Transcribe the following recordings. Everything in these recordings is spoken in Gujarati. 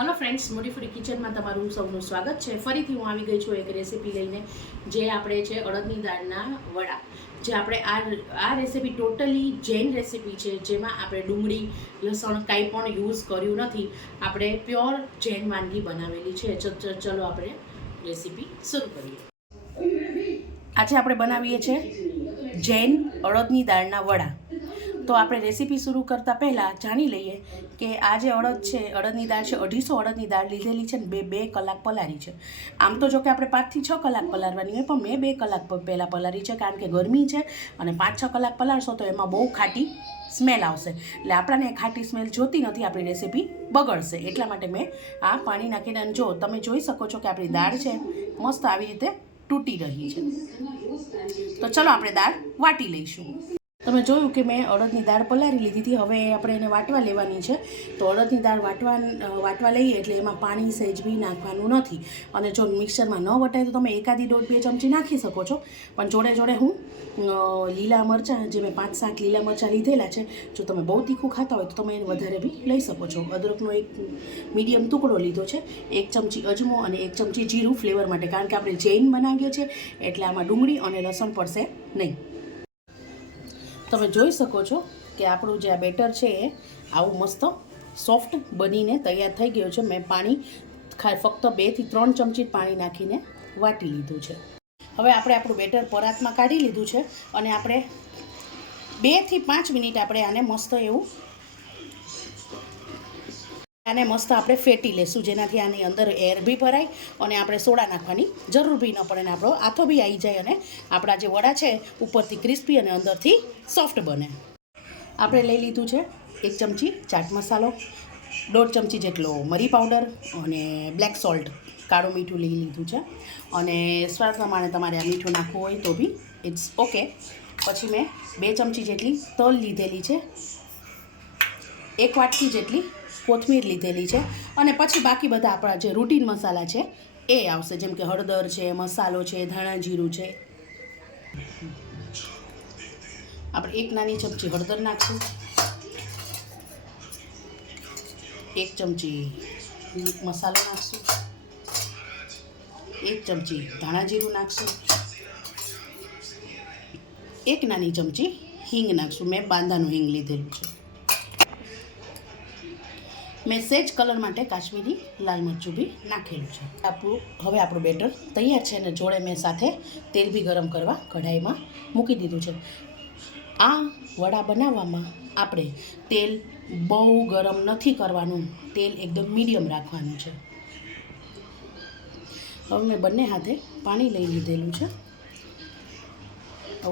हेलो फ्रेंड्स, मोटी फूडी किचन में तमारुं सौનું સ્વાગત છે। ફરીથી હું આવી ગઈ છું એક રેસીપી લઈને, જે આપણે છે અડદની દાળના વડા। જે આપણે આ રેસીપી ટોટલી જૈન રેસીપી છે, જેમાં આપણે ડુંગળી લસણ કાંઈ પણ યુઝ કર્યું નથી। આપણે પ્યોર જૈન વાનગી બનાવેલી છે। ચલો આપણે રેસીપી શરૂ કરીએ। આજે આપણે બનાવીએ છીએ જૈન અડદની દાળના વડા। તો આપણે રેસીપી શરૂ કરતાં પહેલાં જાણી લઈએ કે આ જે અડદ છે, અડદની દાળ છે, 250 અડદની દાળ લીધેલી છે ને બે કલાક પલાળી છે। આમ તો જો કે આપણે 5 થી 6 કલાક પલાળવાની હોય, પણ મેં 2 કલાક પહેલાં પલાળી છે, કારણ કે ગરમી છે અને 5-6 કલાક પલાળશો તો એમાં બહુ ખાટી સ્મેલ આવશે, એટલે આપણને ખાટી સ્મેલ જોતી નથી, આપણી રેસીપી બગડશે। એટલા માટે મેં આ પાણી નાખીને, જો તમે જોઈ શકો છો કે આપણી દાળ છે મસ્ત આવી રીતે તૂટી રહી છે। તો ચલો આપણે દાળ વાટી લઈશું। તમે જોયું કે મેં અડદની દાળ પલાળી લીધી હતી। હવે આપણે એને વાટવા લેવાની છે। તો અડદની દાળ વાટવા લઈએ એટલે એમાં પાણી સહેજ બી નાખવાનું નથી। અને જો મિક્સરમાં ન વટાય તો તમે 1-2 ચમચી નાખી શકો છો, પણ જોડે જોડે હું લીલા મરચાં, જે મેં 5-7 લીલા મરચાં લીધેલા છે, જો તમે બહુ તીખું ખાતા હોય તો તમે એને વધારે બી લઈ શકો છો। અદરકનો એક મીડિયમ ટુકડો લીધો છે, 1 ચમચી અજમો અને 1 ચમચી જીરું ફ્લેવર માટે, કારણ કે આપણે જૈન બનાવીએ છીએ એટલે આમાં ડુંગળી અને લસણ પડશે નહીં। તમે જોઈ શકો છો કે આપણું જે આ બેટર છે એ આવું મસ્ત સોફ્ટ બનીને તૈયાર થઈ ગયું છે। મેં પાણી ફક્ત 2 થી 3 ચમચી પાણી નાખીને વાટી લીધું છે। હવે આપણે આપણું બેટર પરાતમાં કાઢી લીધું છે અને આપણે 2 થી 5 મિનિટ આપણે આને મસ્ત આપણે ફેટી લેશું, જેનાથી આની અંદર એર બી ભરાય અને આપણે સોડા નાખવાની જરૂર બી ન પડે ને આપણો આથો બી આવી જાય અને આપણા જે વડા છે ઉપરથી ક્રિસ્પી અને અંદરથી સોફ્ટ બને। આપણે લઈ લીધું છે 1 ચમચી ચાટ મસાલો, 1.5 ચમચી જેટલો મરી પાવડર અને બ્લેક સોલ્ટ કાળું મીઠું લઈ લીધું છે, અને સ્વાદ પ્રમાણે તમારે આ મીઠું નાખવું હોય તો બી ઇટ્સ ઓકે। પછી મેં 2 ચમચી જેટલી તલ લીધેલી છે, 1 વાટકી જેટલી કોથમીર લીધેલી છે, અને પછી બાકી બધા આપણા જે રૂટીન મસાલા છે એ આવશે, જેમ કે હળદર છે, મસાલો છે, ધાણા જીરું છે। આપણે 1 નાની ચમચી હળદર નાખશું, 1 ચમચી મસાલો નાખશું, 1 ચમચી ધાણા જીરું નાખશું, 1 નાની ચમચી હિંગ નાખશું। મેં બાંદાનું હિંગ લીધેલું છે। મેં સેજ કલર માટે કાશ્મીરી લાલ મરચું બી નાખેલું છે। હવે આપણું બેટર તૈયાર છે, અને જોડે મેં સાથે તેલ બી ગરમ કરવા કઢાઈમાં મૂકી દીધું છે। આ વડા બનાવવામાં આપણે તેલ બહુ ગરમ નથી કરવાનું, તેલ એકદમ મીડિયમ રાખવાનું છે। હવે મેં બંને હાથે પાણી લઈ લીધેલું છે।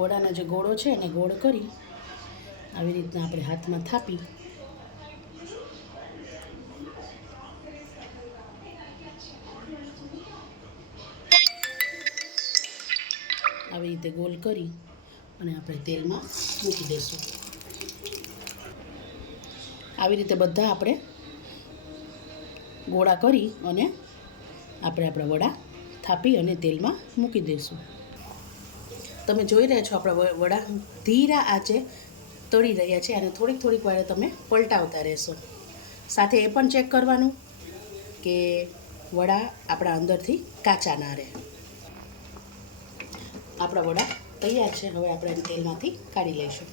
વડાના જે ગોળો છે એને ગોળ કરી આવી રીતના આપણે હાથમાં થાપી આવી રીતે ગોલ કરી અને આપણે તેલમાં મૂકી દઈશું। આવી રીતે બધા આપણે ગોળા કરી અને આપણે આપણા વડા થાપી અને તેલમાં મૂકી દઈશું। તમે જોઈ રહ્યા છો આપણા વડા ધીરા આંચે તળી રહ્યા છે, અને થોડીક વારે તમે પલટાવતા રહેશો। સાથે એ પણ ચેક કરવાનું કે વડા આપણા અંદરથી કાચા ના રહે। આપણા વડા તૈયાર છે, હવે આપણે એને તેલમાંથી કાઢી લઈશું।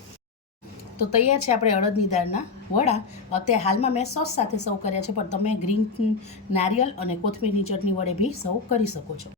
તો તૈયાર છે આપણે અડદની દાળના વડા। અત્યારે હાલમાં મેં સોસ સાથે સર્વ કર્યા છે, પણ તમે ગ્રીન નારિયેળ અને કોથમીરની ચટણી વડે બી સર્વ કરી શકો છો।